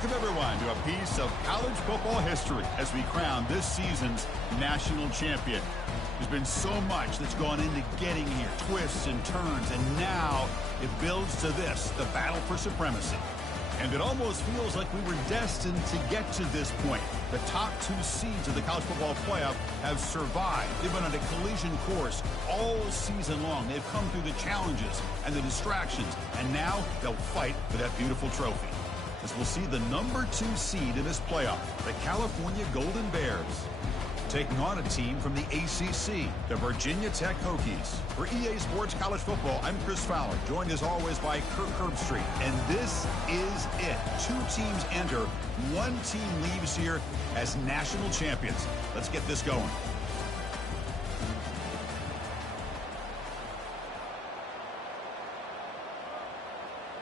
Welcome, everyone, to a piece of college football history as we crown this season's national champion. There's been so much that's gone into getting here, twists and turns, and now it builds to this, the battle for supremacy. And it almost feels like we were destined to get to this point. The top two seeds of the college football playoff have survived. They've been on a collision course all season long. They've come through the challenges and the distractions, and now they'll fight for that beautiful trophy. As we'll see the number 2 seed in this playoff, the California Golden Bears, taking on a team from the ACC, the Virginia Tech Hokies. For EA Sports College Football, I'm Chris Fowler, joined as always by Kirk Herbstreit. And this is it. 2 teams enter, 1 team leaves here as national champions. Let's get this going.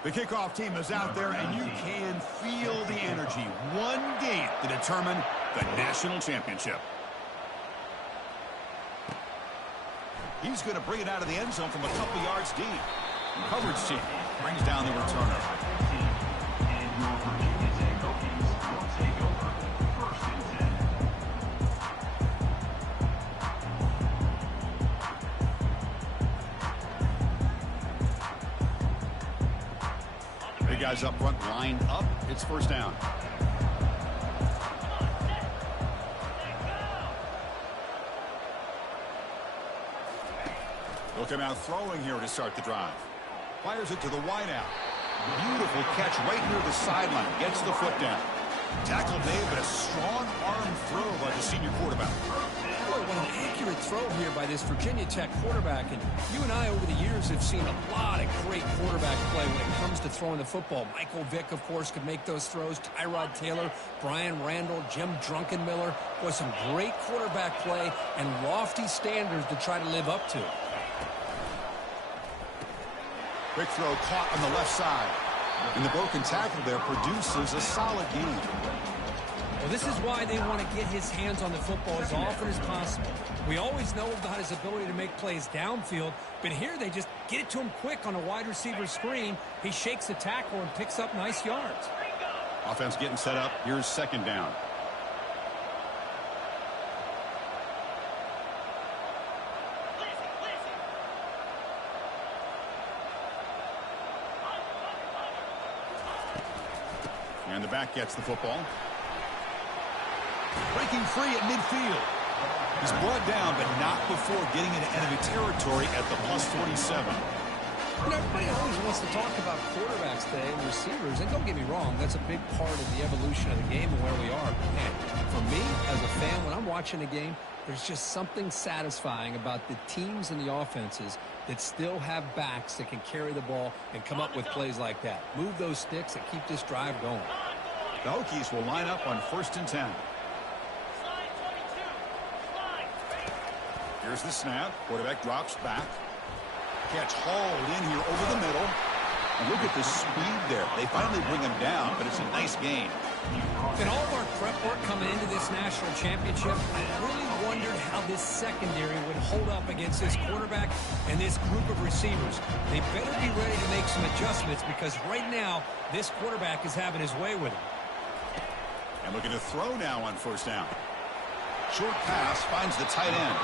The kickoff team is out there, and you can feel the energy. One game to determine the national championship. He's going to bring it out of the end zone from a couple yards deep. Coverage team brings down the returner. Big guys up front, lined up. It's first down. Look him out throwing here to start the drive. Fires it to the wideout. Beautiful catch right near the sideline. Gets the foot down. Tackle made, but a strong arm throw by the senior quarterback. Boy, what an accurate throw here by this Virginia Tech quarterback. And you and I over the years have seen a lot of great quarterback play when it comes to throwing the football. Michael Vick, of course, could make those throws. Tyrod Taylor, Brian Randall, Jim Druckenmiller. Boy, some great quarterback play and lofty standards to try to live up to. Quick throw caught on the left side. And the broken tackle there produces a solid gain. Well, this is why they want to get his hands on the football as often as possible. We always know about his ability to make plays downfield, but here they just get it to him quick on a wide receiver screen. He shakes the tackle and picks up nice yards. Offense getting set up. Here's second down. And the back gets the football. Breaking free at midfield. He's brought down, but not before getting into enemy territory at the +47. You know, everybody always wants to talk about quarterbacks today and receivers, and don't get me wrong, that's a big part of the evolution of the game and where we are. But man, for me, as a fan, when I'm watching a game, there's just something satisfying about the teams and the offenses that still have backs that can carry the ball and come up with plays like that. Move those sticks and keep this drive going. The Hokies will line up on 1st and 10. Here's the snap. Quarterback drops back. Catch hauled in here over the middle. And look at the speed there. They finally bring him down, but it's a nice gain. In all of our prep work coming into this national championship, I really wondered how this secondary would hold up against this quarterback and this group of receivers. They better be ready to make some adjustments because right now, this quarterback is having his way with him. And looking to throw now on 1st down. Short pass finds the tight end.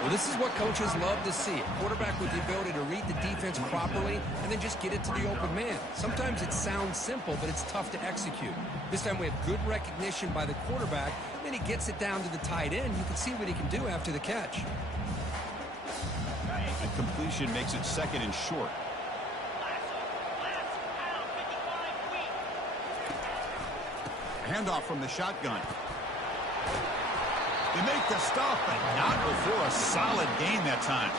Well, this is what coaches love to see. A quarterback with the ability to read the defense properly and then just get it to the open man. Sometimes it sounds simple, but it's tough to execute. This time we have good recognition by the quarterback, and then he gets it down to the tight end. You can see what he can do after the catch. And completion makes it 2nd and short. Handoff from the shotgun. They make the stop, but not before a solid gain that time.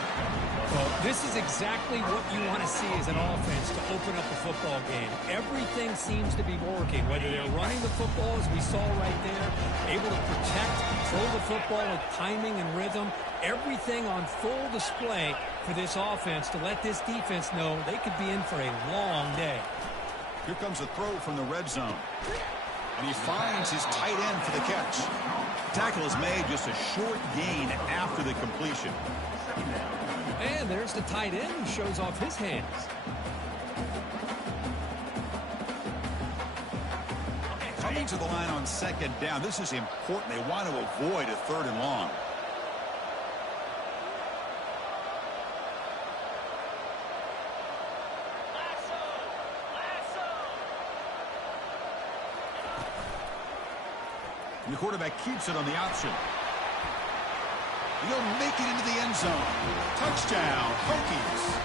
Well, this is exactly what you want to see as an offense to open up the football game. Everything seems to be working, whether they're running the football, as we saw right there, able to protect, throw the football with timing and rhythm, everything on full display for this offense to let this defense know they could be in for a long day. Here comes a throw from the red zone. And he finds his tight end for the catch. Tackle is made, just a short gain after the completion. And there's the tight end who shows off his hands. Coming to the line on second down. This is important. They want to avoid a 3rd and long. And the quarterback keeps it on the option. He'll make it into the end zone. Touchdown, Hokies.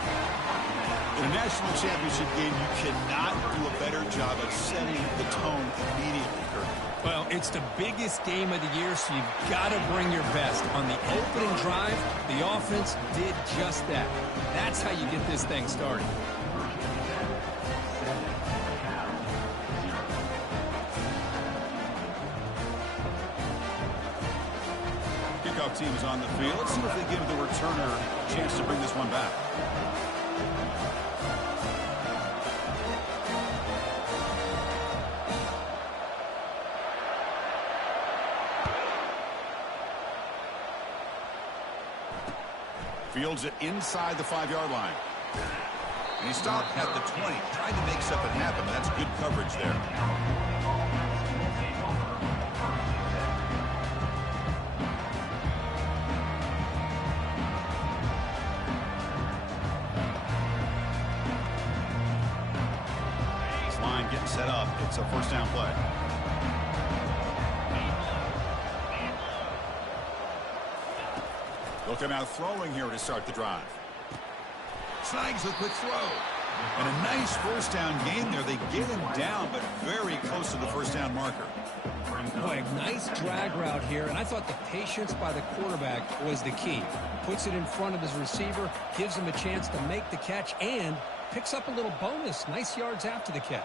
In a national championship game, you cannot do a better job of setting the tone immediately, Kirk. Well, it's the biggest game of the year, so you've got to bring your best. On the opening drive, the offense did just that. That's how you get this thing started. Kickoff team is on the field. Let's see if they give the returner a chance to bring this one back. Fields it inside the 5-yard line. And he stopped at the 20, trying to make something happen. That's good coverage there. This line getting set up. It's a first down play. They'll come out throwing here to start the drive. Snags a quick throw. And a nice first down gain there. They get him down, but very close to the first down marker. Boy, a nice drag route here, and I thought the patience by the quarterback was the key. Puts it in front of his receiver, gives him a chance to make the catch, and picks up a little bonus. Nice yards after the catch.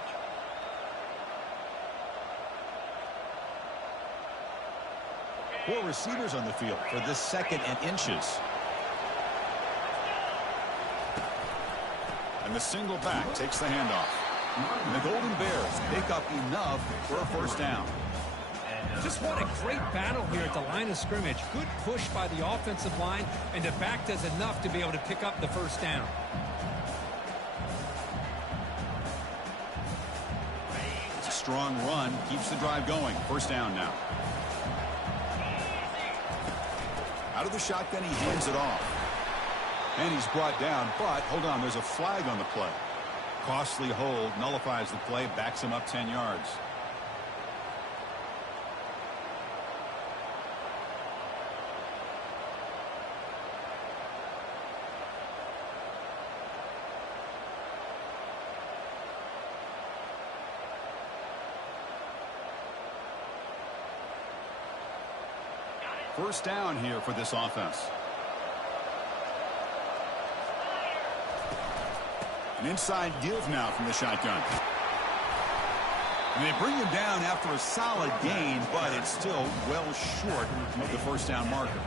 Four receivers on the field for this 2nd and inches. And the single back takes the handoff. And the Golden Bears pick up enough for a first down. Just what a great battle here at the line of scrimmage. Good push by the offensive line, and the back does enough to be able to pick up the first down. It's a strong run, keeps the drive going. First down now. Out of the shotgun, he hands it off. And he's brought down, but hold on, there's a flag on the play. Costly hold, nullifies the play, backs him up 10 yards. First down here for this offense. An inside give now from the shotgun. And they bring him down after a solid gain, but it's still well short of the first down marker.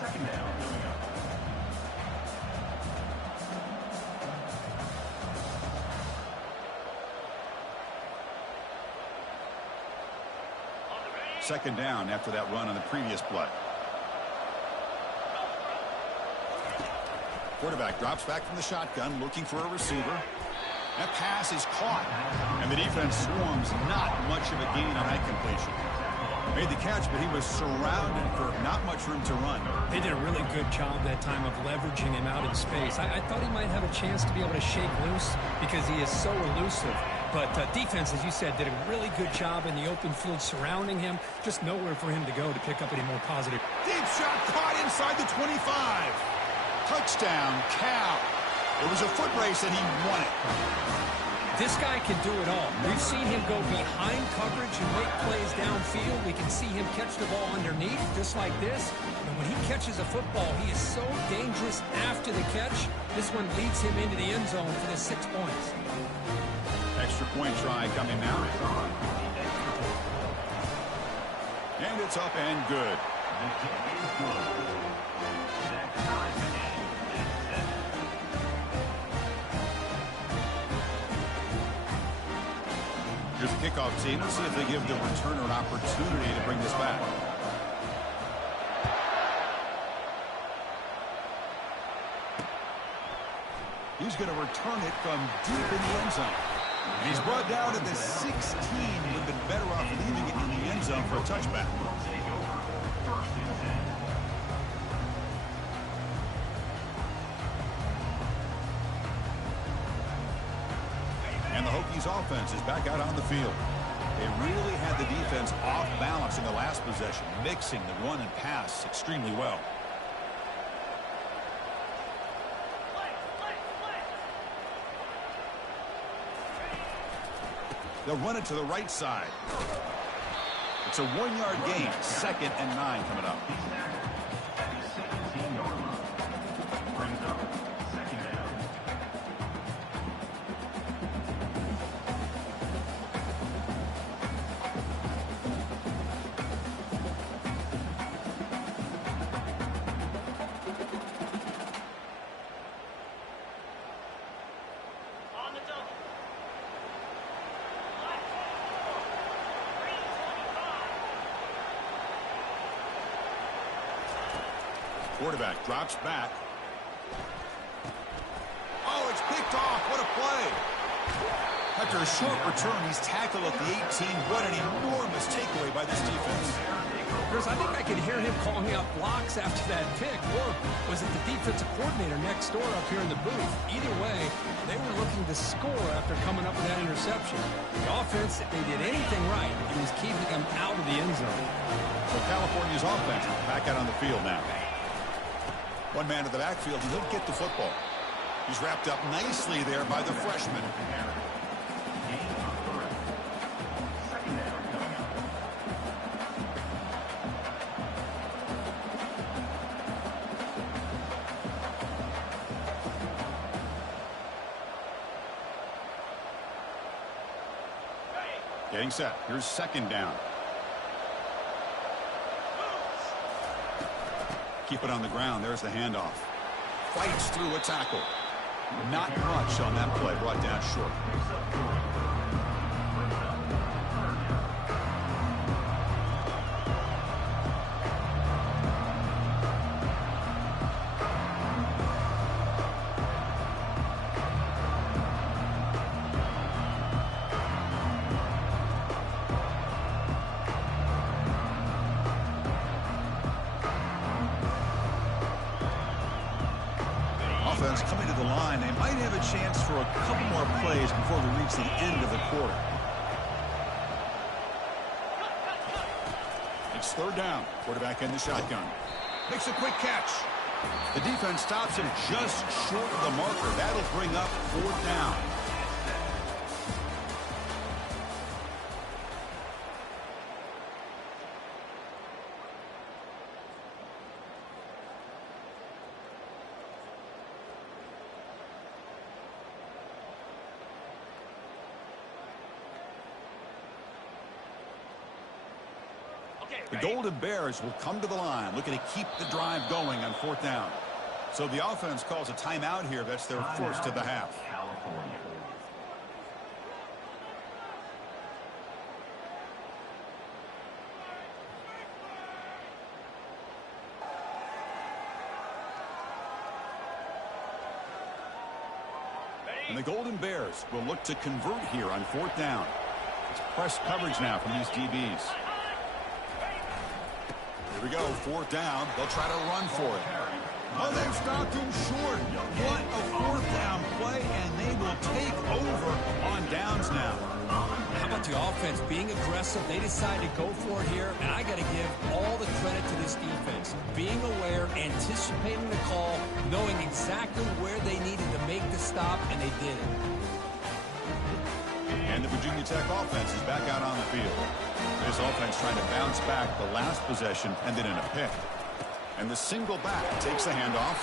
Second down. Second down after that run on the previous play. Quarterback drops back from the shotgun, looking for a receiver. That pass is caught, and the defense swarms. Not much of a gain on that completion. Made the catch, but he was surrounded for not much room to run. They did a really good job that time of leveraging him out in space. I thought he might have a chance to be able to shake loose because he is so elusive. But defense, as you said, did a really good job in the open field surrounding him. Just nowhere for him to go to pick up any more positive. Deep shot caught inside the 25. Touchdown, Cal. It was a foot race and he won it. This guy can do it all. We've seen him go behind coverage and make plays downfield. We can see him catch the ball underneath, just like this. And when he catches a football, he is so dangerous after the catch. This one leads him into the end zone for the 6 points. Extra point try coming now. And it's up and good. Here's the kickoff team. Let's see if they give the returner an opportunity to bring this back. He's going to return it from deep in the end zone. He's brought down at the 16. Would have been better off leaving it in the end zone for a touchback. And the Hokies offense is back out on the field. They really had the defense off balance in the last possession, mixing the run and pass extremely well. They'll run it to the right side. It's a 1-yard gain. 2nd and 9 coming up. Quarterback drops back. Oh, it's picked off. What a play. After a short return, he's tackled at the 18. What an enormous takeaway by this defense. Chris, I think I could hear him calling out blocks after that pick. Or was it the defensive coordinator next door up here in the booth? Either way, they were looking to score after coming up with that interception. The offense, if they did anything right, it was keeping them out of the end zone. So California's offense back out on the field now. One man in the backfield, he didn't get the football. He's wrapped up nicely there by the freshman. Getting set. Here's 2nd down. Keep it on the ground. There's the handoff. Fights through a tackle. Not much on that play. Brought down short. Offense coming to the line. They might have a chance for a couple more plays before we reach the end of the quarter. It's 3rd down. Quarterback in the shotgun. Makes a quick catch. The defense stops him just short of the marker. That'll bring up 4th down. The Golden Bears will come to the line, looking to keep the drive going on 4th down. So the offense calls a timeout here. That's their first of the half. And the Golden Bears will look to convert here on 4th down. It's press coverage now from these DBs. Here we go, 4th down. They'll try to run for it. Oh, they've stopped him short. What a 4th down play, and they will take over on downs now. How about the offense being aggressive? They decide to go for it here, and I got to give all the credit to this defense. Being aware, anticipating the call, knowing exactly where they needed to make the stop, and they did it. And the Virginia Tech offense is back out on the field. This offense trying to bounce back the last possession, and then in a pick. And the single back takes the handoff.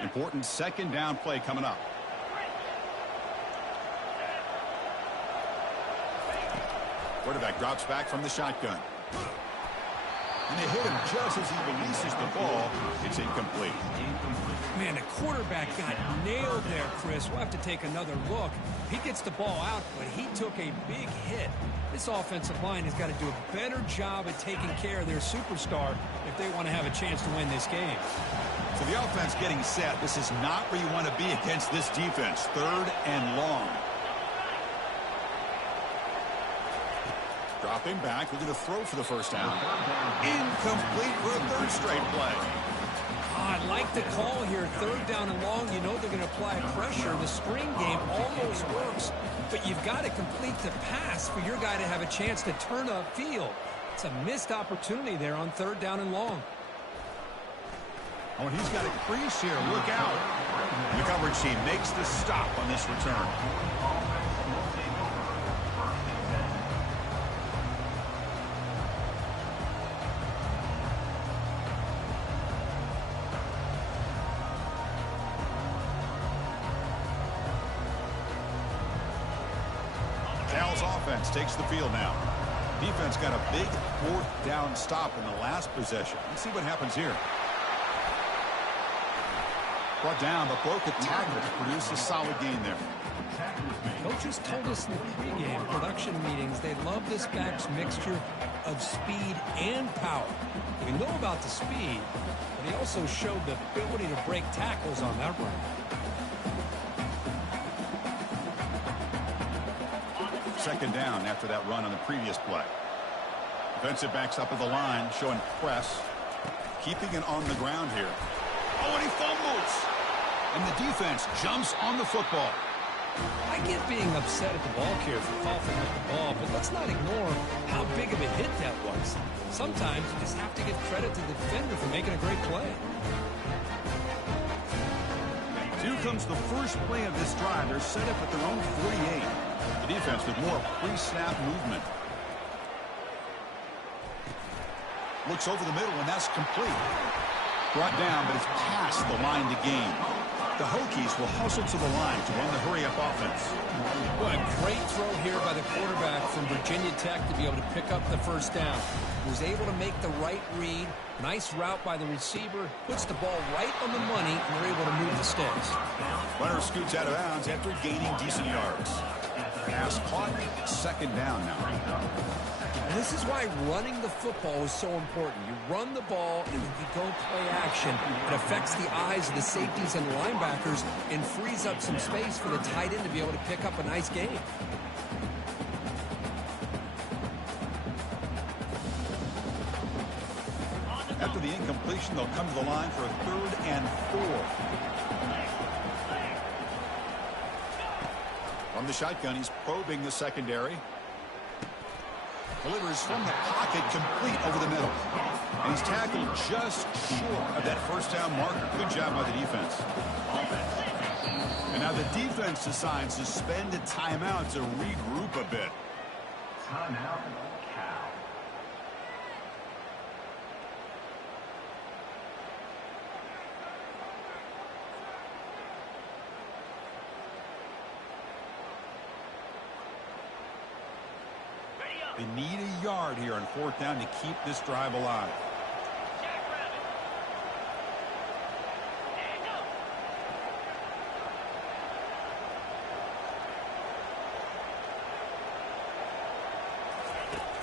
Important 2nd down play coming up. Quarterback drops back from the shotgun. And they hit him just as he releases the ball. It's incomplete. Man, the quarterback got nailed there, Chris. We'll have to take another look. He gets the ball out, but he took a big hit. This offensive line has got to do a better job at taking care of their superstar if they want to have a chance to win this game. So the offense getting set. This is not where you want to be against this defense. 3rd and long. Dropping back, looking to throw for the first down. Incomplete for a 3rd straight play. I like the call here. 3rd down and long. You know they're going to apply pressure. The screen game almost works, but you've got to complete the pass for your guy to have a chance to turn upfield. It's a missed opportunity there on 3rd down and long. Oh, and he's got a crease here. Look out. The coverage team makes the stop on this return. Offense takes the field now. Defense got a big 4th down stop in the last possession. Let's see what happens here. Brought down, but broke a tackle to produce a solid gain there. Coaches told us in the pregame production meetings they love this back's mixture of speed and power. We know about the speed, but he also showed the ability to break tackles on that run. Second down after that run on the previous play. Defensive backs up at the line, showing press. Keeping it on the ground here. Oh, and he fumbles. And the defense jumps on the football. I get being upset at the ball carrier for coughing up the ball, but let's not ignore how big of a hit that was. Sometimes you just have to give credit to the defender for making a great play. Here comes the first play of this drive. They're set up at their own 48. The defense with more pre-snap movement. Looks over the middle, and that's complete. Brought down, but it's past the line to gain. The Hokies will hustle to the line to run the hurry-up offense. What a great throw here by the quarterback from Virginia Tech to be able to pick up the first down. He was able to make the right read. Nice route by the receiver. Puts the ball right on the money, and they're able to move the sticks. Runner scoots out of bounds after gaining decent yards. Pass caught. 2nd down now. And this is why running the football is so important. You run the ball, and if you go play action, it affects the eyes of the safeties and the linebackers and frees up some space for the tight end to be able to pick up a nice gain. After the incompletion, they'll come to the line for a 3rd and 4. From the shotgun, he's probing the secondary. Delivers from the pocket, complete over the middle. And he's tackled just short of that first down marker. Good job by the defense. And now the defense decides to spend a timeout to regroup a bit. Timeout. They need a yard here on 4th down to keep this drive alive.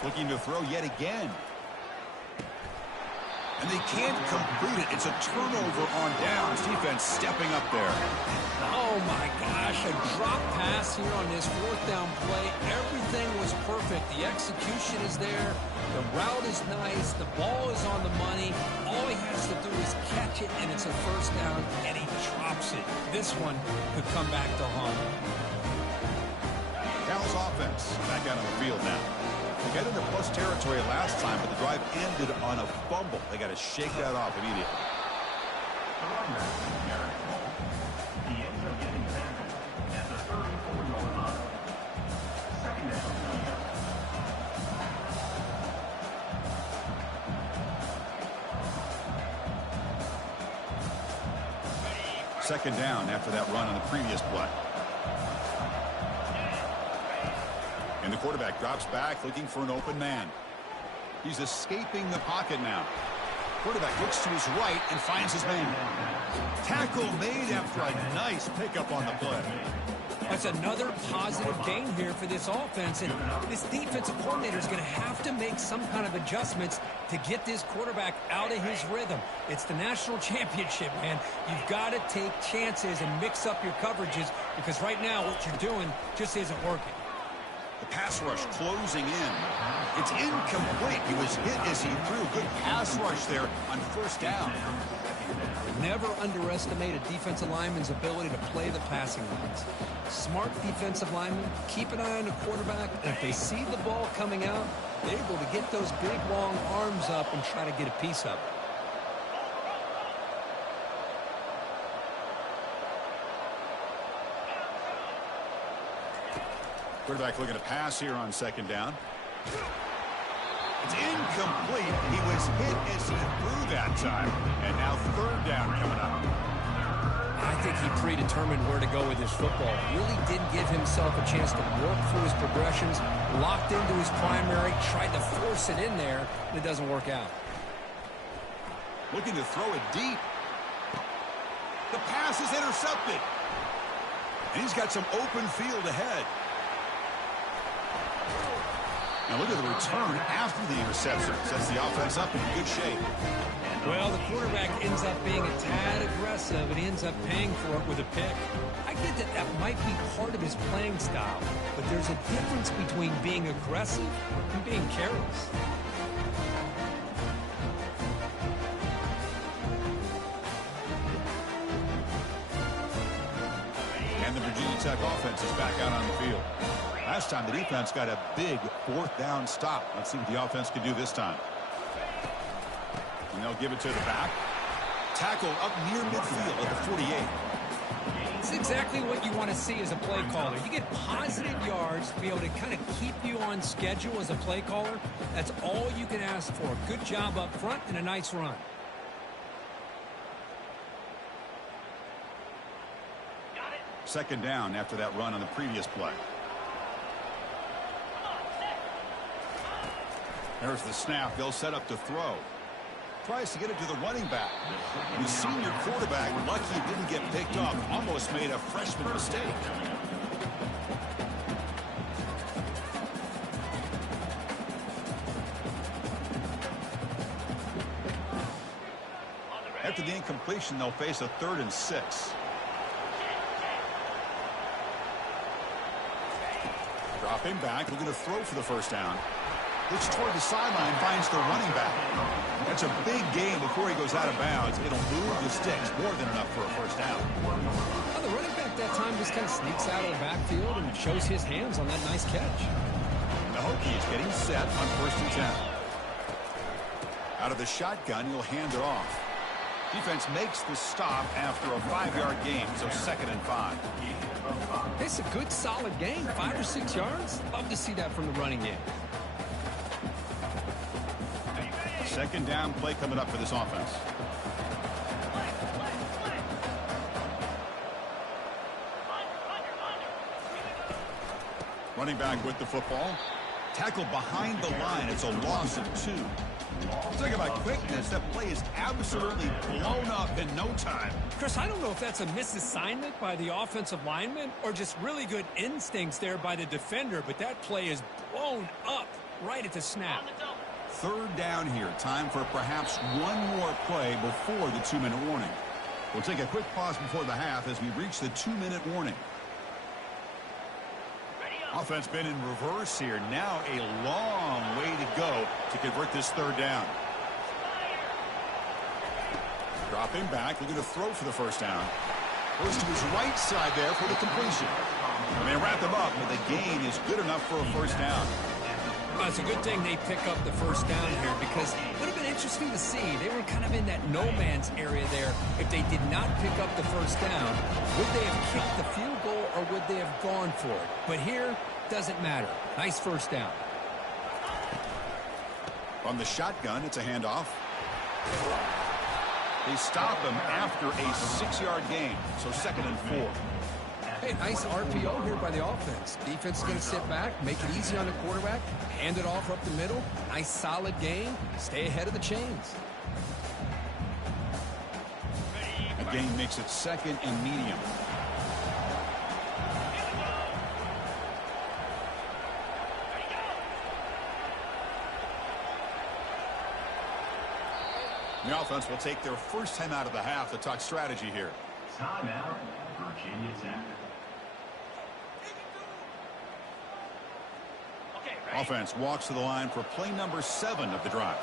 Looking to throw yet again. And they can't complete it. It's a turnover on downs. Defense stepping up there. Oh, my gosh. A drop pass here on this 4th down play. Everything was perfect. The execution is there. The route is nice. The ball is on the money. All he has to do is catch it, and it's a first down, and he drops it. This one could come back to haunt. Cal's offense back out on the field now. They got into plus territory last time, but the drive ended on a fumble. They got to shake that off immediately. He ends up getting tackled at the 34-yard line. 2nd down. Second down after that run on the previous play. And the quarterback drops back looking for an open man. He's escaping the pocket now. Quarterback looks to his right and finds his man. Tackle made after a nice pickup on the play. That's another positive gain here for this offense, and this defensive coordinator is going to have to make some kind of adjustments to get this quarterback out of his rhythm. It's the national championship, man. You've got to take chances and mix up your coverages because right now what you're doing just isn't working. The pass rush closing in. It's incomplete. He was hit as he threw. Good pass rush there on first down. Never underestimate a defensive lineman's ability to play the passing lanes. Smart defensive linemen keep an eye on the quarterback, and if they see the ball coming out, they're able to get those big, long arms up and try to get a piece of it. Quarterback looking to pass here on second down. It's incomplete. He was hit as he threw that time. And now third down coming up. I think he predetermined where to go with his football. Really didn't give himself a chance to work through his progressions, locked into his primary, tried to force it in there, and it doesn't work out. Looking to throw it deep. The pass is intercepted. And he's got some open field ahead. Now look at the return after the interception. Sets the offense up in good shape. Well, the quarterback ends up being a tad aggressive, and he ends up paying for it with a pick. I get that that might be part of his playing style, but there's a difference between being aggressive and being careless. And the Virginia Tech offense is back out on the field. Last time the defense got a big fourth down stop. Let's see what the offense can do this time. And they'll give it to the back. Tackle up near midfield at the 48. It's exactly what you want to see as a play caller. You get positive yards to be able to kind of keep you on schedule as a play caller. That's all you can ask for. Good job up front and a nice run. Second down after that run on the previous play. There's the snap. They'll set up to throw. Tries to get it to the running back. The senior quarterback, lucky he didn't get picked up, almost made a freshman mistake. After the incompletion, they'll face a 3rd and 6. Dropping back, looking to throw for the first down. Looks toward the sideline, finds the running back. That's a big gain before he goes out of bounds. It'll move the sticks, more than enough for a first down. Well, the running back that time just kind of sneaks out of the backfield and shows his hands on that nice catch. The Hokies getting set on 1st and 10. Out of the shotgun, he'll hand it off. Defense makes the stop after a 5-yard gain, so 2nd and 5. It's a good, solid gain, 5 or 6 yards. Love to see that from the running game. Second down play coming up for this offense. Running back with the football. Tackle behind the line. It's a loss of 2. Talk about quickness. That play is absolutely blown up in no time. Chris, I don't know if that's a misassignment by the offensive lineman or just really good instincts there by the defender, but that play is blown up right at the snap. 3rd down here. Time for perhaps one more play before the 2-minute warning. We'll take a quick pause before the half as we reach the 2-minute warning. Offense been in reverse here. Now a long way to go to convert this 3rd down. Dropping back, looking to throw for the first down. Goes to his right side there for the completion. And they wrap him up, but the gain is good enough for a first down. Well, it's a good thing they pick up the first down here because it would have been interesting to see. They were kind of in that no-man's area there. If they did not pick up the first down, would they have kicked the field goal or would they have gone for it? But here, doesn't matter. Nice first down. From the shotgun, it's a handoff. They stop him after a 6-yard gain, so 2nd and 4. Hey, nice RPO here by the offense. Defense is going to sit back, make it easy on the quarterback, hand it off up the middle. Nice, solid game. Stay ahead of the chains. The game makes it 2nd and medium. The offense will take their first time out of the half to talk strategy here. Timeout, Virginia Tech. Offense walks to the line for play number 7 of the drive.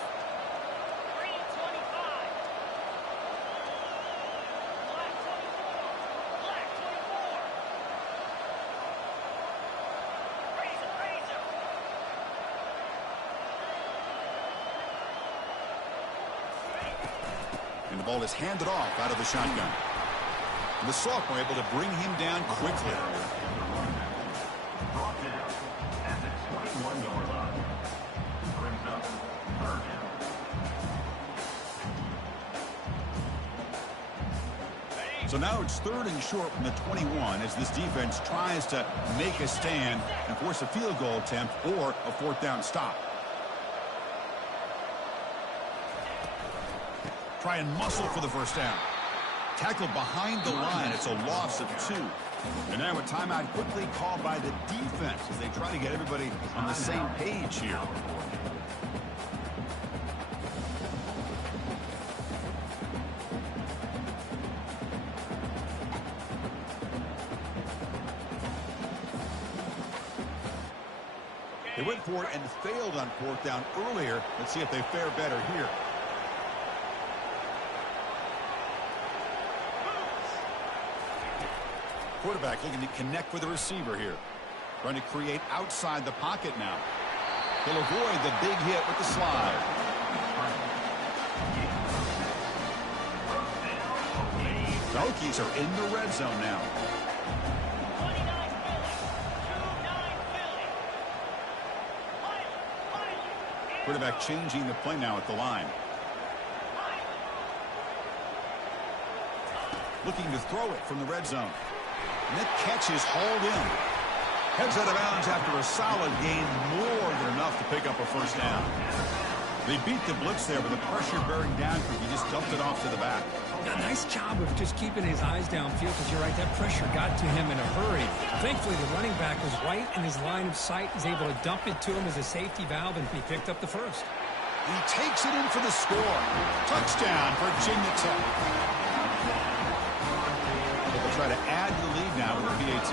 And the ball is handed off out of the shotgun. And the sophomore able to bring him down quickly. Brought down at the 21-yard line. Brings up 3rd down. So now it's 3rd and short from the 21 as this defense tries to make a stand and force a field goal attempt or a 4th down stop. Try and muscle for the first down. Tackled behind the line. It's a loss of 2. And now a timeout quickly called by the defense as they try to get everybody on the same page here. They went for it and failed on 4th down earlier. Let's see if they fare better here. Quarterback looking to connect with the receiver here. Trying to create outside the pocket now. He'll avoid the big hit with the slide. The Hokies are in the red zone now. Quarterback changing the play now at the line. Looking to throw it from the red zone. And that catch is hauled in. Heads out of bounds after a solid gain, more than enough to pick up a first down. They beat the blitz there with the pressure bearing down. He just dumped it off to the back. A nice job of just keeping his eyes downfield because you're right, that pressure got to him in a hurry. Thankfully, the running back was right in his line of sight. He's able to dump it to him as a safety valve, and he picked up the first. He takes it in for the score. Touchdown, Virginia Tech. They'll try to add to the lead now with a PAT.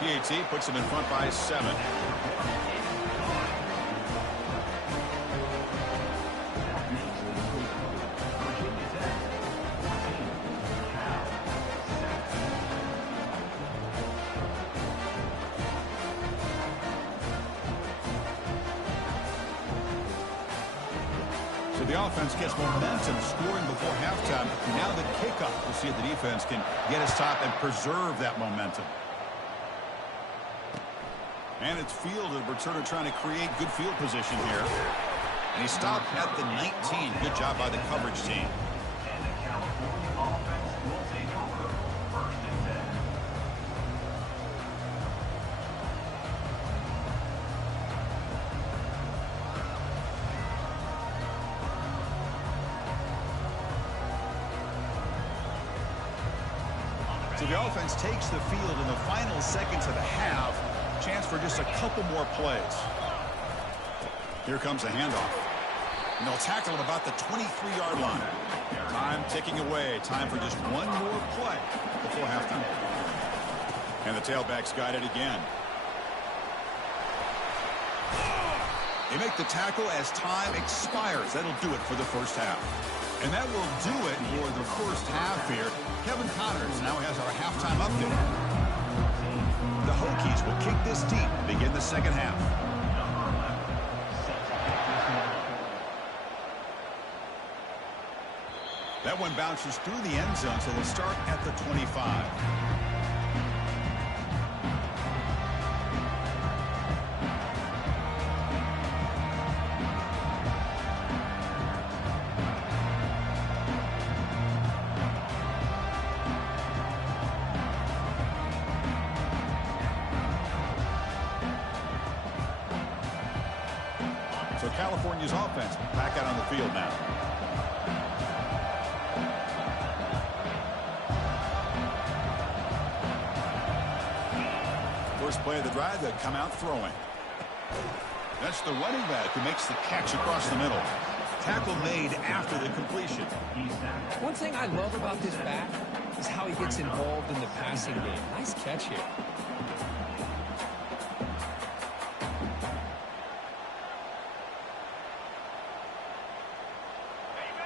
PAT puts them in front by 7. So the offense gets momentum scoring before halftime. Now the kickoff. We'll see if the defense can get his top and preserve that momentum. And it's fielded. Returner trying to create good field position here. And he stopped at the 19. Good job by the coverage team. And the California offense will take over 1st and 10. So the offense takes the field in the final seconds of the half. Chance for just a couple more plays. Here comes a handoff. And they'll tackle at about the 23-yard line. Time ticking away. Time for just one more play before halftime. And the tailback's got it again. They make the tackle as time expires. That'll do it for the first half. And that will do it for the first half here. Kevin Connors now has our halftime update. The Hokies will kick this deep and begin the second half. That one bounces through the end zone, so they'll start at the 25. California's offense back out on the field now. First play of the drive, they come out throwing. That's the running back who makes the catch across the middle. Tackle made after the completion. One thing I love about this back is how he gets involved in the passing game. Nice catch here.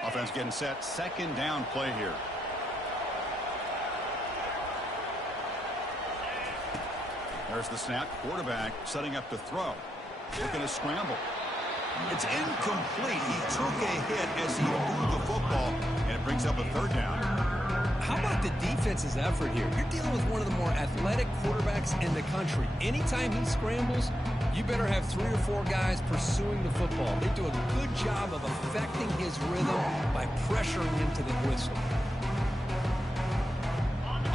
Offense getting set. Second down play here. There's the snap. Quarterback setting up to throw. Looking to scramble. It's incomplete. He took a hit as he threw the football, and it brings up a third down. How about the defense's effort here? You're dealing with one of the more athletic quarterbacks in the country. Anytime he scrambles, you better have 3 or 4 guys pursuing the football. They do a good job of affecting his rhythm by pressuring him to the whistle.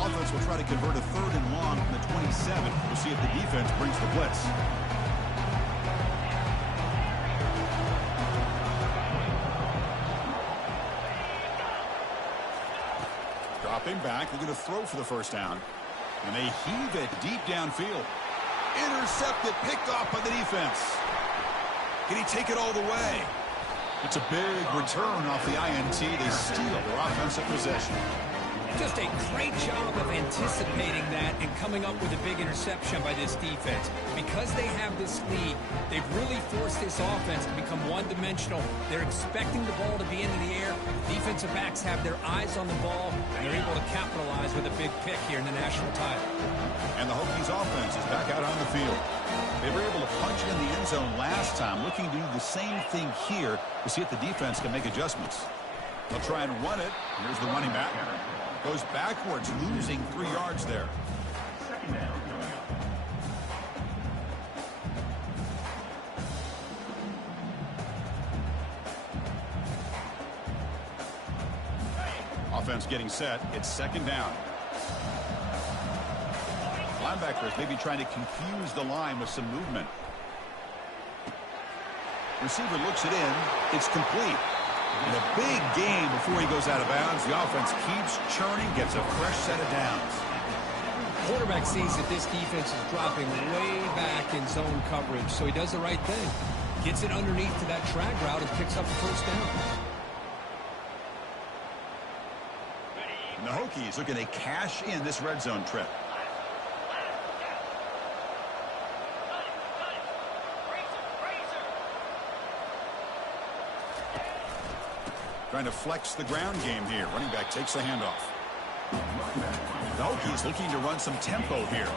Offense will try to convert a 3rd and long from the 27. We'll see if the defense brings the blitz. Dropping back, they're going to throw for the first down. And they heave it deep downfield. Intercepted, picked off by the defense. Can he take it all the way? It's a big return off the INT. They steal their offensive possession. Just a great job of anticipating that and coming up with a big interception by this defense. Because they have this lead, they've really forced this offense to become one-dimensional. They're expecting the ball to be into the air. Defensive backs have their eyes on the ball, and they're able to capitalize with a big pick here in the national title. And the Hokies offense is back out on the field. They were able to punch it in the end zone last time, looking to do the same thing here to see if the defense can make adjustments. They'll try and run it. Here's the running back. Goes backwards, losing 3 yards there. Second down coming up. Offense getting set. It's second down. Linebackers maybe trying to confuse the line with some movement. Receiver looks it in. It's complete. And a big game before he goes out of bounds. The offense keeps churning, gets a fresh set of downs. Quarterback sees that this defense is dropping way back in zone coverage, so he does the right thing. Gets it underneath to that drag route and picks up the first down. And the Hokies looking to cash in this red zone trip. Trying to flex the ground game here. Running back takes the handoff. The Hokies looking to run some tempo here.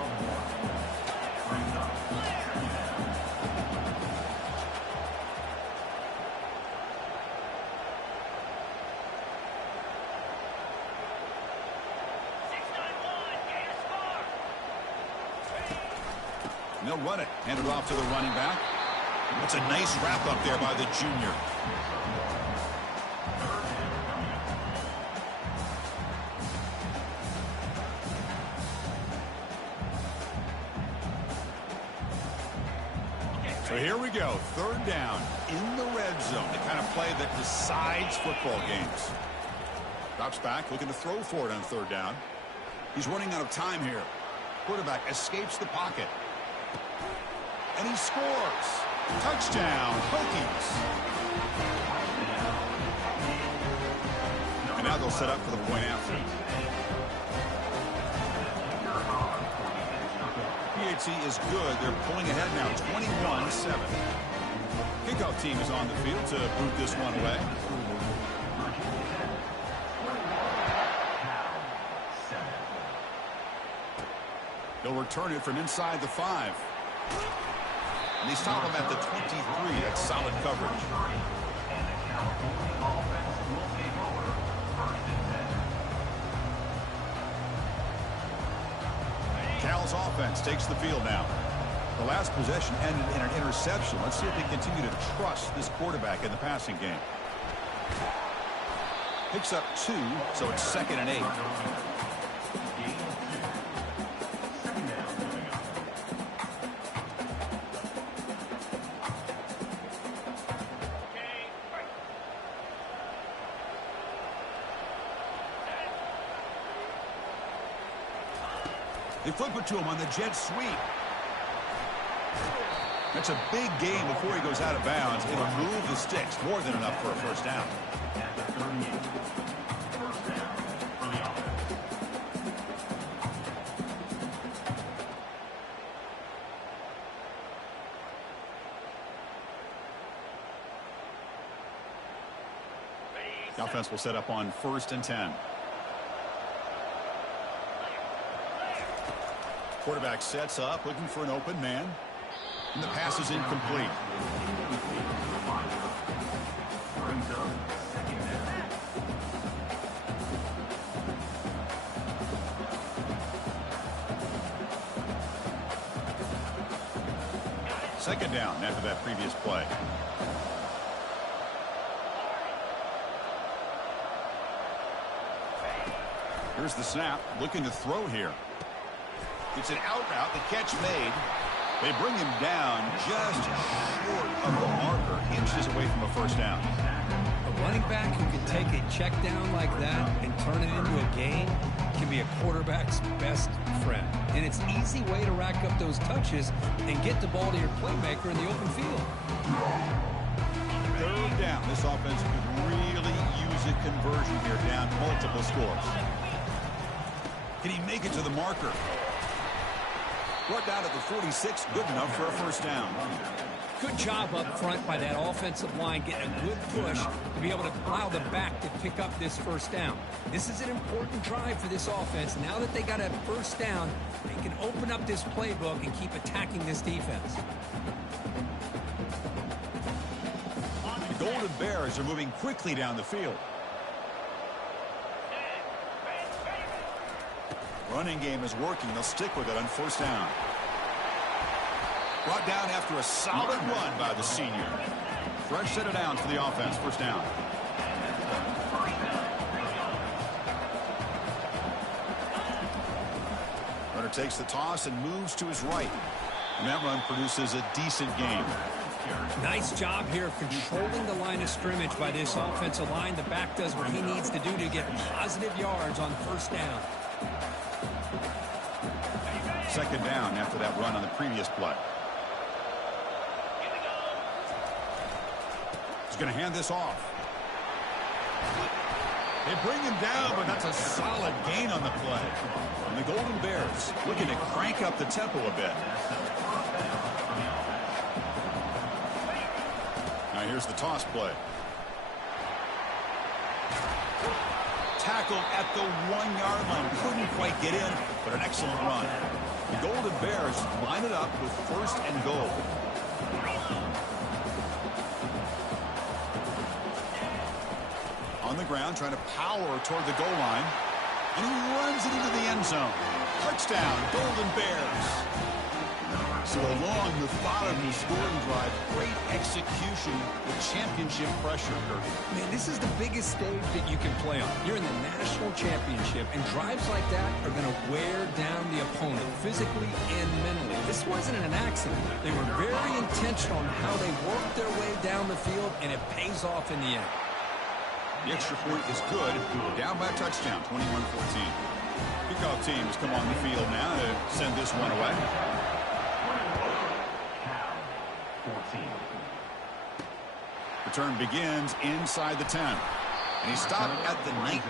And they'll run it. Hand it off to the running back. That's a nice wrap up there by the junior. So here we go, 3rd down in the red zone. The kind of play that decides football games. Drops back, looking to throw for it on 3rd down. He's running out of time here. Quarterback escapes the pocket. And he scores. Touchdown, Hokies. And now they'll set up for the point after. PAT is good. They're pulling ahead now, 21-7. Kickoff team is on the field to boot this one away. They'll return it from inside the 5. And they stop him at the 23. That's solid coverage. Cal's offense takes the field now. The last possession ended in an interception. Let's see if they continue to trust this quarterback in the passing game. Picks up 2, so it's 2nd and 8. They flip it to him on the jet sweep. That's a big gain before he goes out of bounds. It'll move the sticks. More than enough for a first down. At the 38. First down for the offense. The offense will set up on 1st and 10. Quarterback sets up, looking for an open man. And the pass is incomplete. Brings up second down. Second down after that previous play. Here's the snap, looking to throw here. It's an out route, the catch made. They bring him down just short of the marker, inches away from a first down. A running back who can take a check down like that and turn it into a gain can be a quarterback's best friend. And it's an easy way to rack up those touches and get the ball to your playmaker in the open field. Third down, this offense could really use a conversion here, down multiple scores. Can he make it to the marker? Brought down at the 46, good enough for a first down. Good job up front by that offensive line, getting a good push to be able to allow the back to pick up this first down. This is an important drive for this offense. Now that they got a first down, they can open up this playbook and keep attacking this defense. The Golden Bears are moving quickly down the field. Running game is working. They'll stick with it on first down. Brought down after a solid run by the senior. Fresh set of downs for the offense. First down. Runner takes the toss and moves to his right. And that run produces a decent gain. Nice job here of controlling the line of scrimmage by this offensive line. The back does what he needs to do to get positive yards on first down. Second down after that run on the previous play. He's going to hand this off. They bring him down, but that's a solid gain on the play. And the Golden Bears looking to crank up the tempo a bit. Now here's the toss play. Tackled at the 1-yard line. Couldn't quite get in, but an excellent run. The Golden Bears line it up with first and goal. On the ground, trying to power toward the goal line. And he runs it into the end zone. Touchdown, Golden Bears. So a long, methodical scoring drive. Great execution with championship pressure. Man, this is the biggest stage that you can play on. You're in the national championship, and drives like that are going to wear down the opponent physically and mentally. This wasn't an accident. They were very intentional on how they worked their way down the field, and it pays off in the end. The extra point is good. Down by a touchdown, 21-14. Kickoff team has come on the field now to send this one away. 14. Return begins inside the 10. And he stopped at the 19.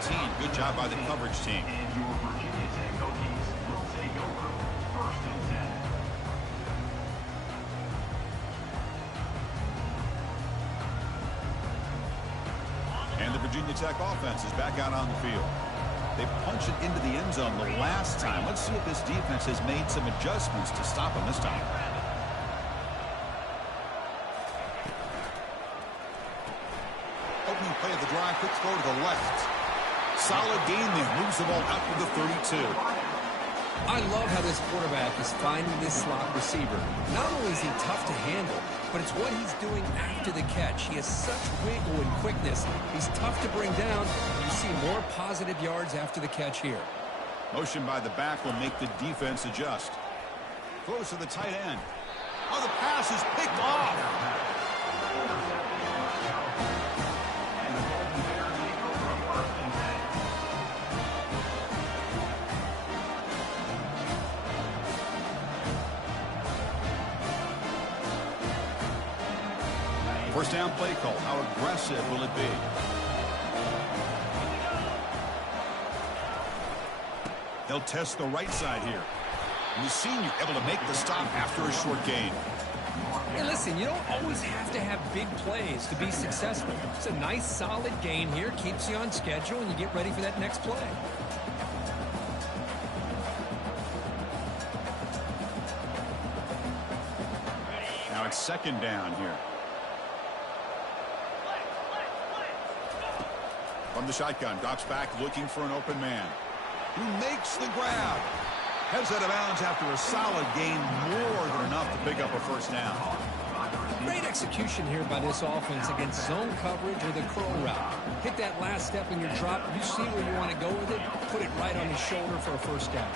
Good job by the coverage team. And your Virginia Tech Hokies will take over first and 10. And the Virginia Tech offense is back out on the field. They punched it into the end zone the last time. Let's see if this defense has made some adjustments to stop them this time. Opening play of the drive, quick throw to the left. Solid gain there, moves the ball out to the 32. I love how this quarterback is finding this slot receiver. Not only is he tough to handle, but it's what he's doing after the catch. He has such wiggle and quickness. He's tough to bring down. You see more positive yards after the catch here. Motion by the back will make the defense adjust. Throws to the tight end. Oh, the pass is picked off. first down play call. How aggressive will it be? They'll test the right side here. And the senior able to make the stop after a short gain. Hey, listen, you don't always have to have big plays to be successful. It's a nice, solid gain here. Keeps you on schedule, and you get ready for that next play. Now it's second down here. From the shotgun, drops back looking for an open man. Who makes the grab? Heads out of bounds after a solid gain, more than enough to pick up a first down. Great execution here by this offense against zone coverage or the curl route. Hit that last step in your drop. You see where you want to go with it. Put it right on his shoulder for a first down.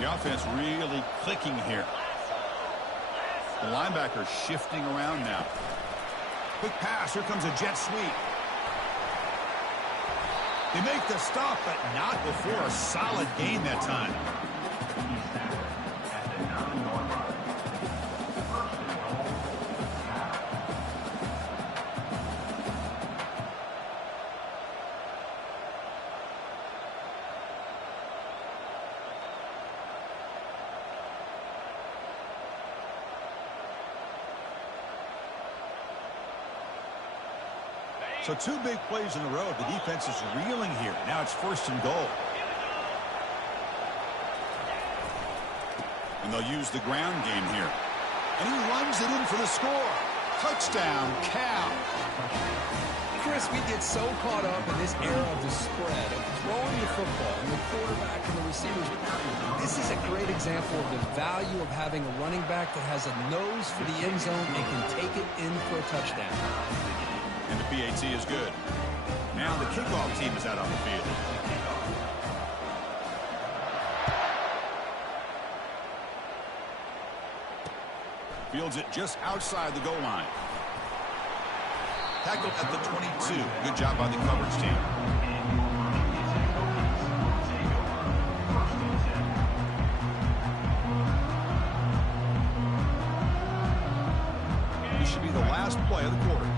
The offense really clicking here. The linebacker shifting around now. Quick pass. Here comes a jet sweep. They make the stop, but not before a solid gain that time. So 2 big plays in a row. The defense is reeling here. Now it's first and goal. And they'll use the ground game here. And he runs it in for the score. Touchdown, Cal. Chris, we get so caught up in this era of the spread, of throwing the football, and the quarterback and the receivers. This is a great example of the value of having a running back that has a nose for the end zone and can take it in for a touchdown. And the PAT is good. Now the kickoff team is out on the field. Fields it just outside the goal line. Tackled at the 22. Good job by the coverage team. This should be the last play of the quarter.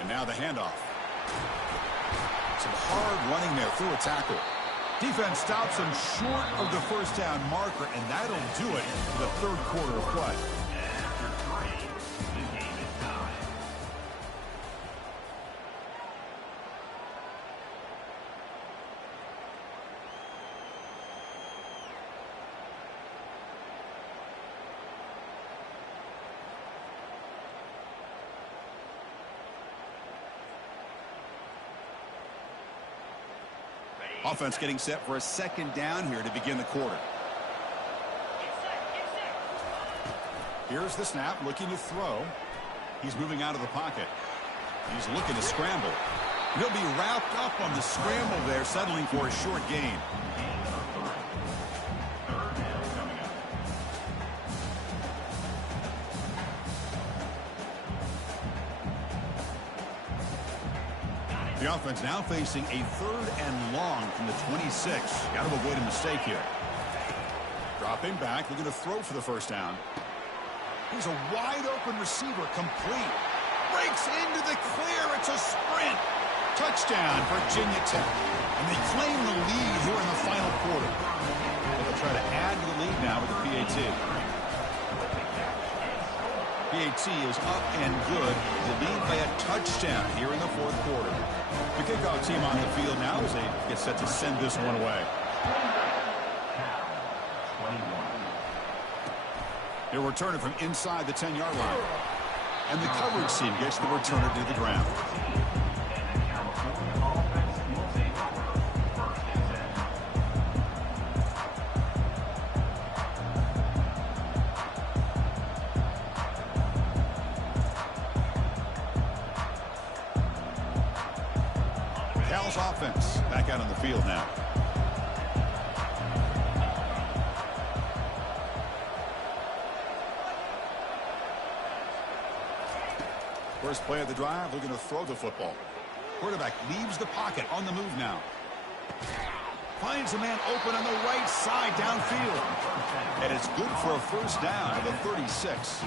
And now the handoff. Some hard running there through a tackle. Defense stops him short of the first down marker, and that'll do it for the third quarter of play. Offense getting set for a second down here to begin the quarter. Here's the snap, looking to throw. He's moving out of the pocket. He's looking to scramble. He'll be wrapped up on the scramble there, settling for a short gain. The offense now facing a 3rd and long from the 26. Got to avoid a mistake here. Dropping back, looking to throw for the first down. Here's a wide open receiver, complete. Breaks into the clear. It's a sprint. Touchdown, Virginia Tech. And they claim the lead here in the final quarter. They'll try to add to the lead now with the PAT. PAT is up and good. The lead by a touchdown here in the 4th quarter. The kickoff team on the field now as they get set to send this one away. They're returning from inside the 10-yard line. And the coverage team gets the returner to the ground. Cal's offense back out on the field now. First play of the drive, looking to throw the football. Quarterback leaves the pocket on the move now. Finds a man open on the right side downfield. And it's good for a first down to the 36.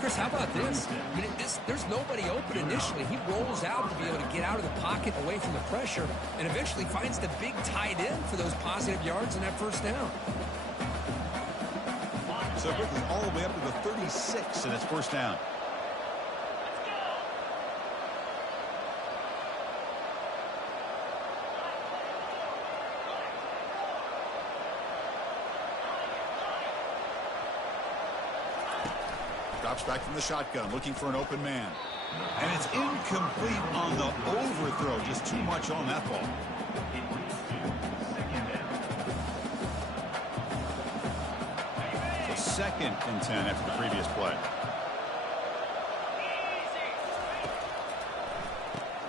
Chris, how about this? I mean, there's nobody open initially. He rolls out to be able to get out of the pocket away from the pressure and eventually finds the big tight end for those positive yards in that first down. So quickly all the way up to the 36, and it's first down. Drops back from the shotgun, looking for an open man. And it's incomplete on the overthrow. Just too much on that ball. So 2nd and 10 after the previous play.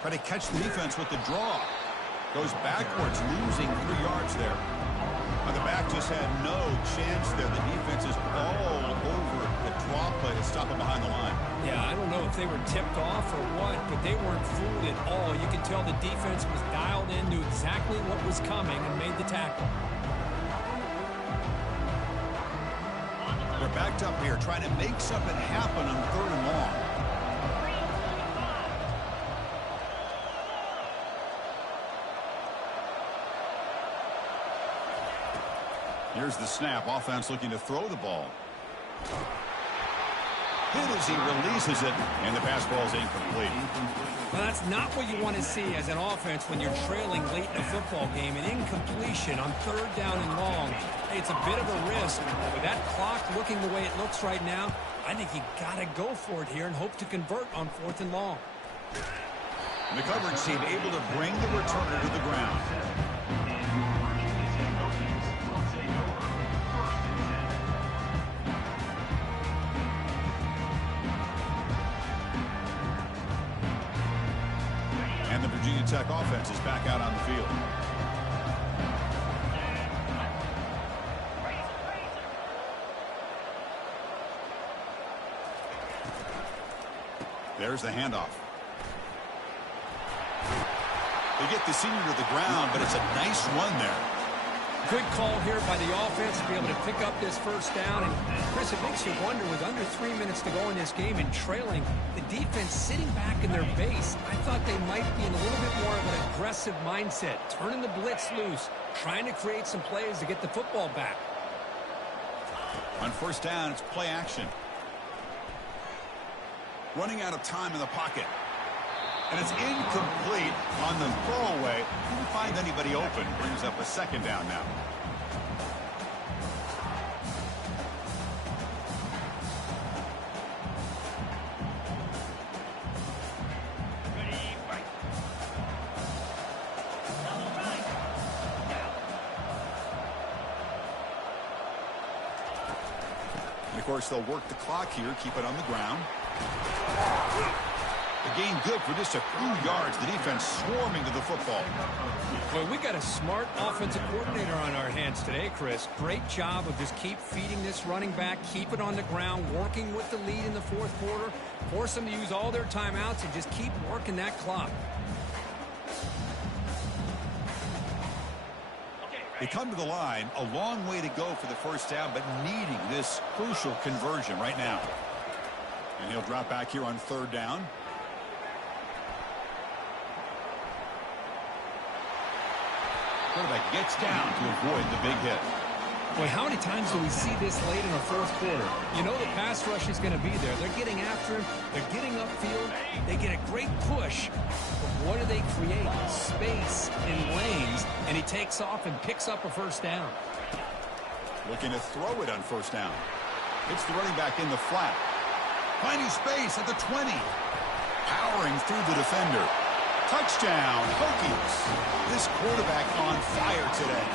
Try to catch the defense with the draw. Goes backwards, losing 3 yards there. The back just had no chance there. The defense is all over the draw play to stop him behind the line. Yeah, I don't know if they were tipped off or what, but they weren't fooled at all. You could tell the defense was dialed in, knew exactly what was coming, and made the tackle. They're backed up here, trying to make something happen on 3rd and long. Here's the snap. Offense looking to throw the ball. Hit as he releases it, and the pass ball is incomplete. Well, that's not what you want to see as an offense when you're trailing late in a football game. An incompletion on 3rd down and long. It's a bit of a risk. With that clock looking the way it looks right now, I think you got to go for it here and hope to convert on 4th and long. And the coverage team able to bring the returner to the ground. And the Virginia Tech offense is back out on the field. There's the handoff. They get the senior to the ground, but it's a nice run there. Good call here by the offense to be able to pick up this first down. And, Chris, it makes you wonder, with under 3 minutes to go in this game and trailing, the defense sitting back in their base, I thought they might be in a little bit more of an aggressive mindset, turning the blitz loose, trying to create some plays to get the football back. On first down, it's play action. Running out of time in the pocket. And it's incomplete on the throwaway. Didn't find anybody open. Brings up a 2nd down now. And of course, they'll work the clock here, keep it on the ground. The gain good for just a few yards. The defense swarming to the football. Well, we got a smart offensive coordinator on our hands today, Chris. Great job of just keep feeding this running back, keep it on the ground, working with the lead in the 4th quarter, force them to use all their timeouts, and just keep working that clock. They come to the line, a long way to go for the first down, but needing this crucial conversion right now. And he'll drop back here on 3rd down. Quarterback gets down to avoid the big hit. Boy, how many times do we see this late in our 4th quarter? You know the pass rush is going to be there. They're getting after him. They're getting upfield. They get a great push. But what do they create? Space in lanes. And he takes off and picks up a first down. Looking to throw it on first down. It's the running back in the flat. Finding space at the 20. Powering through the defender. Touchdown, Hokies. This quarterback on fire today.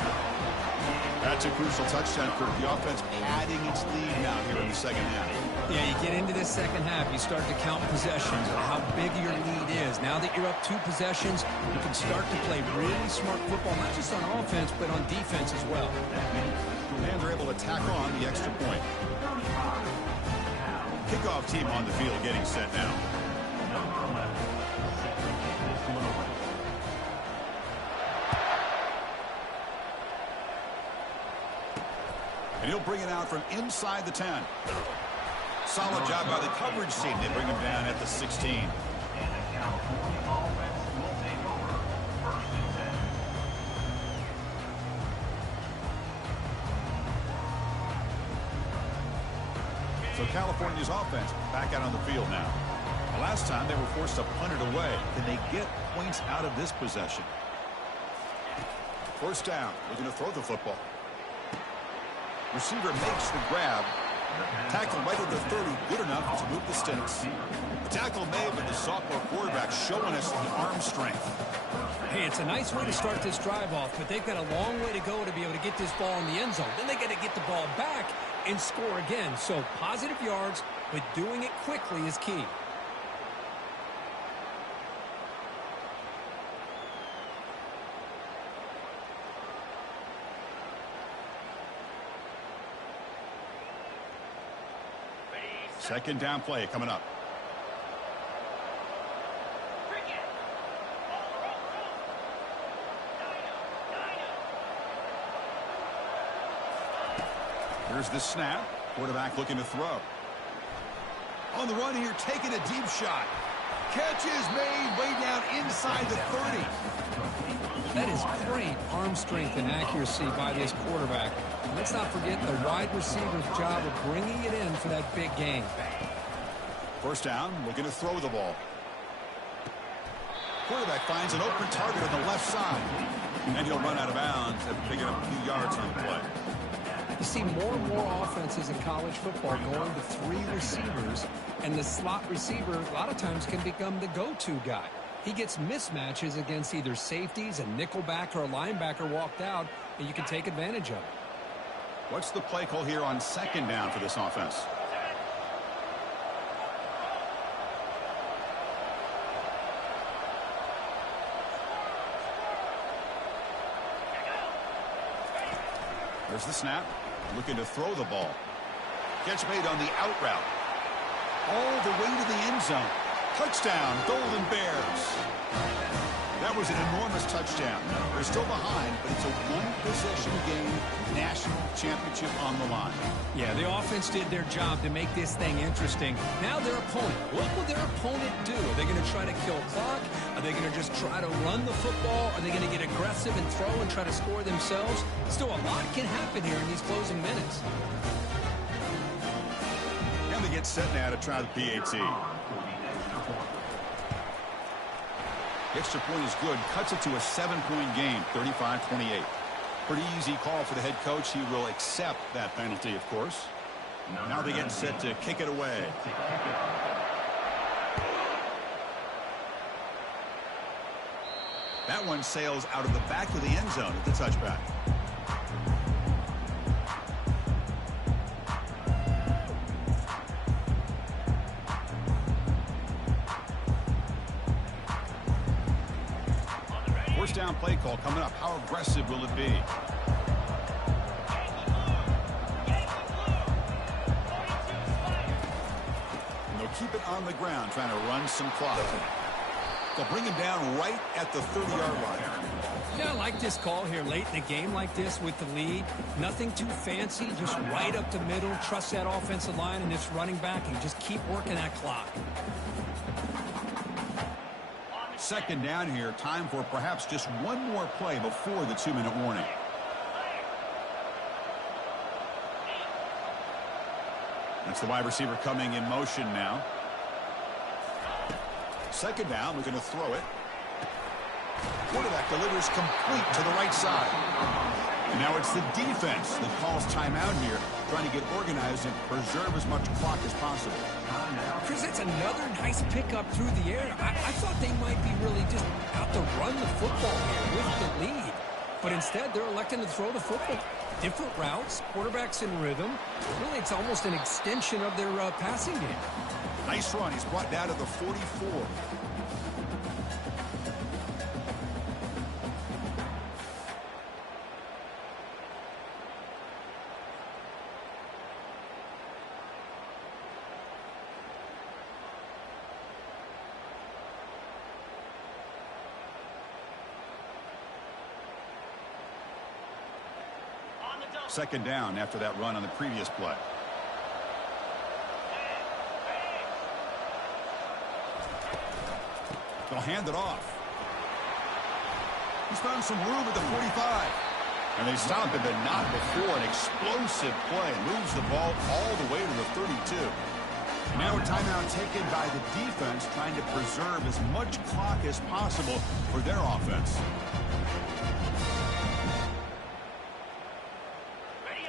That's a crucial touchdown for the offense, padding its lead now here in the 2nd half. Yeah, you get into this 2nd half, you start to count possessions or how big your lead is. Now that you're up 2 possessions, you can start to play really smart football, not just on offense, but on defense as well. And they're able to tack on the extra point. Kickoff team on the field getting set now. he'll bring it out from inside the 10. Solid job by the coverage team. They bring him down at the 16. And the California offense will take over 1st and 10. So California's offense back out on the field now. The last time they were forced to punt it away. Can they get points out of this possession? First down. Looking to throw the football. Receiver makes the grab. Tackle right at the 30. Good enough to move the sticks. The tackle made, but the sophomore quarterback showing us the arm strength. Hey, it's a nice way to start this drive off, but they've got a long way to go to be able to get this ball in the end zone. Then they got to get the ball back and score again. So positive yards, but doing it quickly is key. Second down play coming up. Here's the snap. Quarterback looking to throw. On the run here, taking a deep shot. Catch is made way down inside the 30. That is great arm strength and accuracy by this quarterback. Let's not forget the wide receiver's job of bringing it in for that big game. First down, looking to throw the ball. Quarterback finds an open target on the left side. And he'll run out of bounds after picking up a few yards on the play. You see more and more offenses in college football going to 3 receivers, and the slot receiver a lot of times can become the go-to guy. He gets mismatches against either safeties, a nickelback, or a linebacker walked out, and you can take advantage of it. What's the play call here on second down for this offense? There's the snap. Looking to throw the ball. Catch made on the out route. All the way to the end zone. Touchdown, Golden Bears. That was an enormous touchdown. They're still behind, but it's a one-possession game, national championship on the line. Yeah, the offense did their job to make this thing interesting. Now their opponent. What will their opponent do? Are they going to try to kill clock? Are they going to just try to run the football? Are they going to get aggressive and throw and try to score themselves? Still, a lot can happen here in these closing minutes. And they get set now to try the PAT. The extra point is good. Cuts it to a 7-point game, 35-28. Pretty easy call for the head coach. He will accept that penalty, of course. Now they get set to kick it away. That one sails out of the back of the end zone at the touchback. First down play call coming up. How aggressive will it be? And they'll keep it on the ground, trying to run some clock. They'll bring him down right at the 30-yard line. Yeah, I like this call here late in a game like this with the lead. Nothing too fancy, just right up the middle. Trust that offensive line and this running back and just keep working that clock. Second down here. Time for perhaps just one more play before the 2-minute warning. That's the wide receiver coming in motion now. Second down, we're going to throw it. Quarterback delivers complete to the right side. And now it's the defense that calls timeout here, trying to get organized and preserve as much clock as possible. Chris, that's another nice pickup through the air. I thought they might be really just out to run the football here with the lead. But instead, they're electing to throw the football. Different routes, quarterbacks in rhythm. Really, it's almost an extension of their passing game. Nice run. He's brought down to the 44. Second down after that run on the previous play. They'll hand it off. He's found some room at the 45. And they stop him, but not before an explosive play. Moves the ball all the way to the 32. Now a timeout taken by the defense, trying to preserve as much clock as possible for their offense.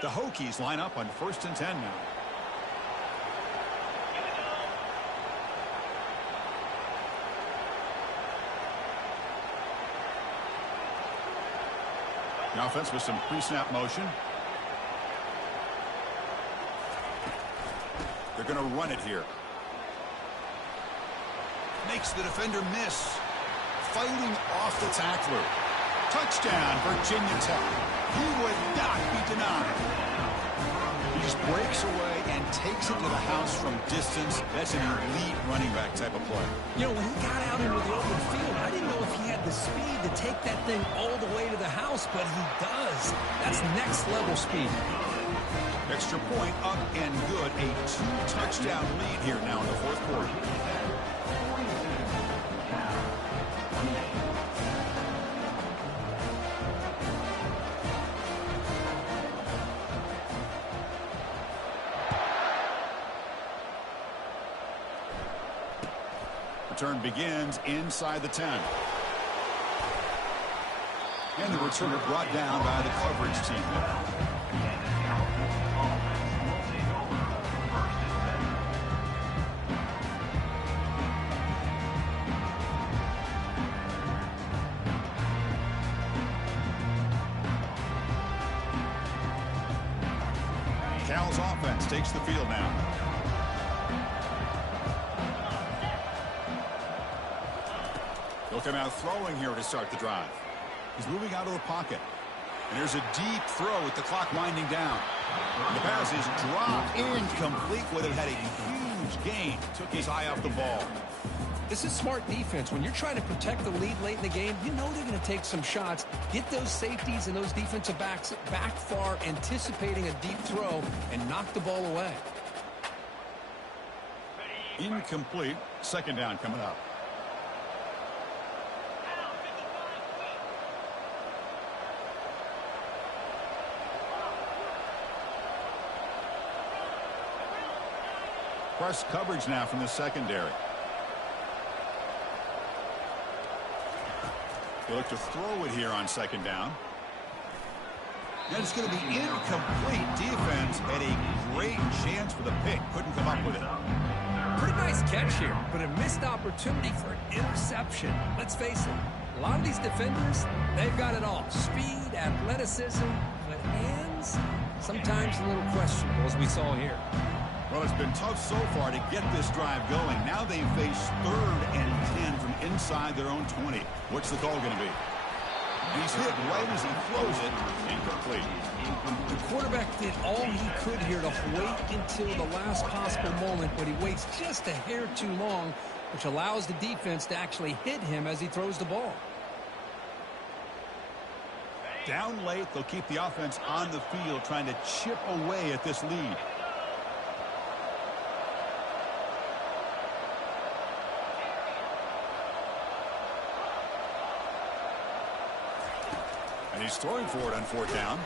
The Hokies line up on 1st and 10 now. The offense with some pre-snap motion. They're going to run it here. Makes the defender miss. Fighting off the tackler. Touchdown, Virginia Tech. He would not be denied. He just breaks away and takes it to the house from distance. That's an elite running back type of play. You know, when he got out into the open field, I didn't know if he had the speed to take that thing all the way to the house, but he does. That's next level speed. Extra point up and good. A 2-touchdown lead here now in the 4th quarter. Return begins inside the 10. And the returner brought down by the coverage team. Cal's offense takes the field now. He'll come out throwing here to start the drive. He's moving out of the pocket. And there's a deep throw with the clock winding down. And the pass is dropped incomplete. Would have had a huge gain. Took his eye off the ball. This is smart defense. When you're trying to protect the lead late in the game, you know they're going to take some shots. Get those safeties and those defensive backs back far, anticipating a deep throw, and knock the ball away. Incomplete. Second down coming up. Press coverage now from the secondary. They look to throw it here on second down. And it's going to be incomplete. Defense had a great chance for the pick. Couldn't come up with it. Pretty nice catch here, but a missed opportunity for an interception. Let's face it, a lot of these defenders, they've got it all. Speed, athleticism, but hands, sometimes a little questionable, as we saw here. Well, it's been tough so far to get this drive going. Now they face 3rd and 10 from inside their own 20. What's the call going to be? And he's hit right as he throws it. Incomplete. The quarterback did all he could here to wait until the last possible moment, but he waits just a hair too long, which allows the defense to actually hit him as he throws the ball. Down late, they'll keep the offense on the field trying to chip away at this lead. And he's throwing for it on 4th down.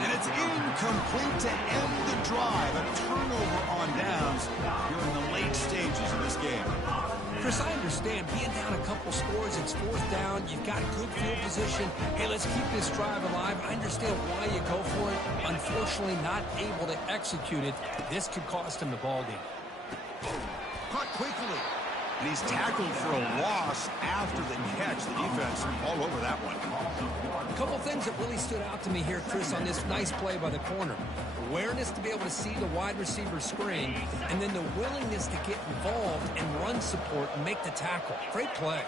And it's incomplete to end the drive. A turnover on downs here in the late stages of this game. Chris, I understand being down a couple scores, it's 4th down, you've got good field position. Hey, let's keep this drive alive. I understand why you go for it. Unfortunately, not able to execute it. This could cost him the ball game. Caught quickly. And he's tackled for a loss after the catch. The defense all over that one. A couple things that really stood out to me here, Chris, on this nice play by the corner. Awareness to be able to see the wide receiver screen, and then the willingness to get involved and run support and make the tackle. Great play.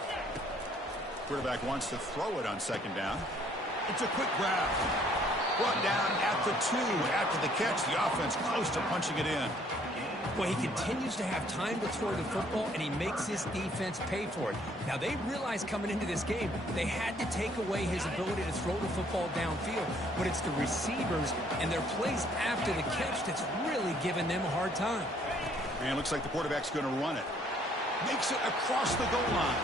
Quarterback wants to throw it on second down. It's a quick grab. Brought down at the 2 after the catch. The offense close to punching it in. Well, he continues to have time to throw the football, and he makes his defense pay for it. Now, they realized coming into this game they had to take away his ability to throw the football downfield, but it's the receivers and their plays after the catch that's really giving them a hard time. And it looks like the quarterback's going to run it. Makes it across the goal line.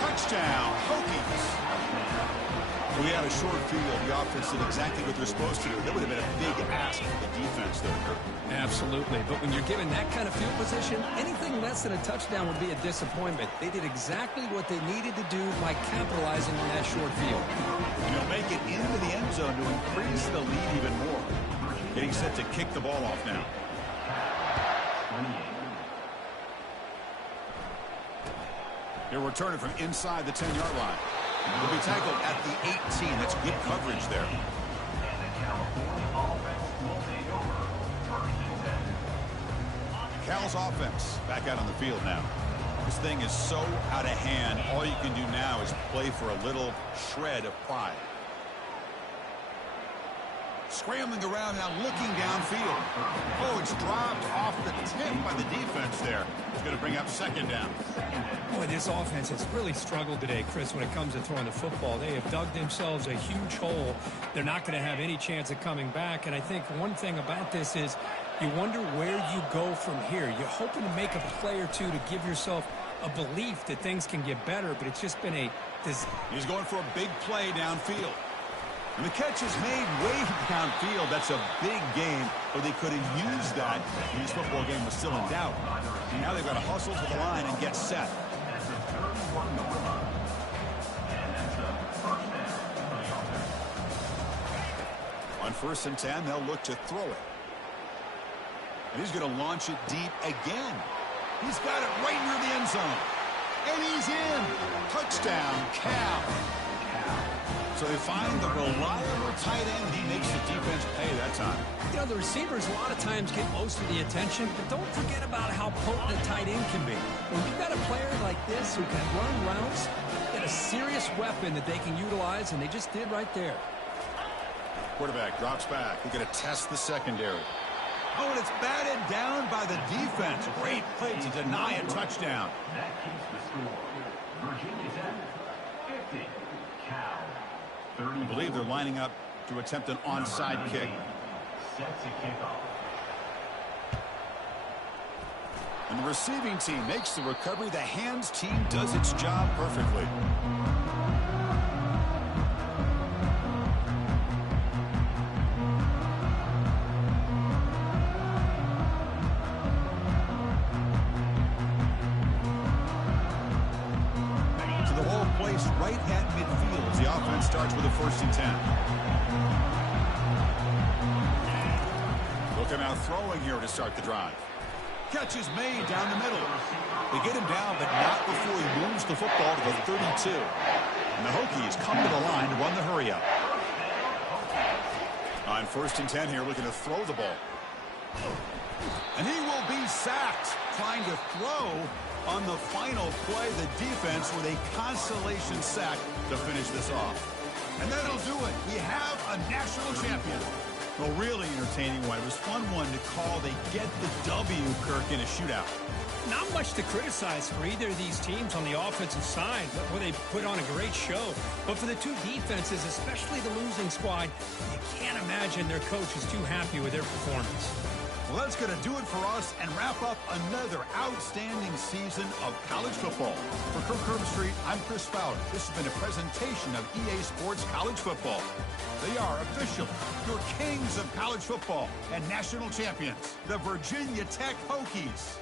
Touchdown, Hokies. We had a short field. The offense did exactly what they're supposed to do. That would have been a big ask for the defense there, Kirk. Absolutely. But when you're given that kind of field position, anything less than a touchdown would be a disappointment. They did exactly what they needed to do by capitalizing on that short field. And he'll make it into the end zone to increase the lead even more. Getting set to kick the ball off now. He'll return it from inside the 10-yard line. He'll be tackled at the 18. That's good coverage there. Cal's offense back out on the field now. This thing is so out of hand. All you can do now is play for a little shred of pride. Scrambling around now, looking downfield. Oh, it's dropped off the tip by the defense there. It's going to bring up second down. Boy, this offense has really struggled today, Chris, when it comes to throwing the football. They have dug themselves a huge hole. They're not going to have any chance of coming back. And I think one thing about this is you wonder where you go from here. You're hoping to make a play or two to give yourself a belief that things can get better, but it's just been He's going for a big play downfield. And the catch is made way downfield. That's a big game, but they could have used that when this football game was still in doubt. Now they've got to hustle to the line and get set. On 1st and 10, they'll look to throw it. And he's going to launch it deep again. He's got it right near the end zone. And he's in. Touchdown, Cal. So they find the reliable tight end. He makes the defense pay that time. You know, the receivers a lot of times get most of the attention, but don't forget about how potent a tight end can be. When you've got a player like this who can run routes, get a serious weapon that they can utilize, and they just did right there. Quarterback drops back. We're going to test the secondary. Oh, and it's batted down by the defense. Great play to deny a touchdown. That keeps the score. Virginia Tech 50, Cal 30. I believe they're lining up to attempt an onside kick. Set to kick off. And the receiving team makes the recovery. The hands team does its job perfectly. Right at midfield as the offense starts with a 1st and 10. Looking out throwing here to start the drive. Catch is made down the middle. They get him down, but not before he moves the football to the 32. And the Hokies come to the line to run the hurry up. On 1st and 10 here, looking to throw the ball. And he will be sacked, trying to throw on the final play. The defense with a consolation sack to finish this off. And that'll do it. We have a national champion. Well, really entertaining one. It was fun one to call. They get the W, Kirk, in a shootout. Not much to criticize for either of these teams on the offensive side, where they put on a great show. But for the two defenses, especially the losing squad, you can't imagine their coach is too happy with their performance. Well, that's going to do it for us and wrap up another outstanding season of college football. For Kirk Herbstreit, I'm Chris Fowler. This has been a presentation of EA Sports College Football. They are officially your kings of college football and national champions, the Virginia Tech Hokies.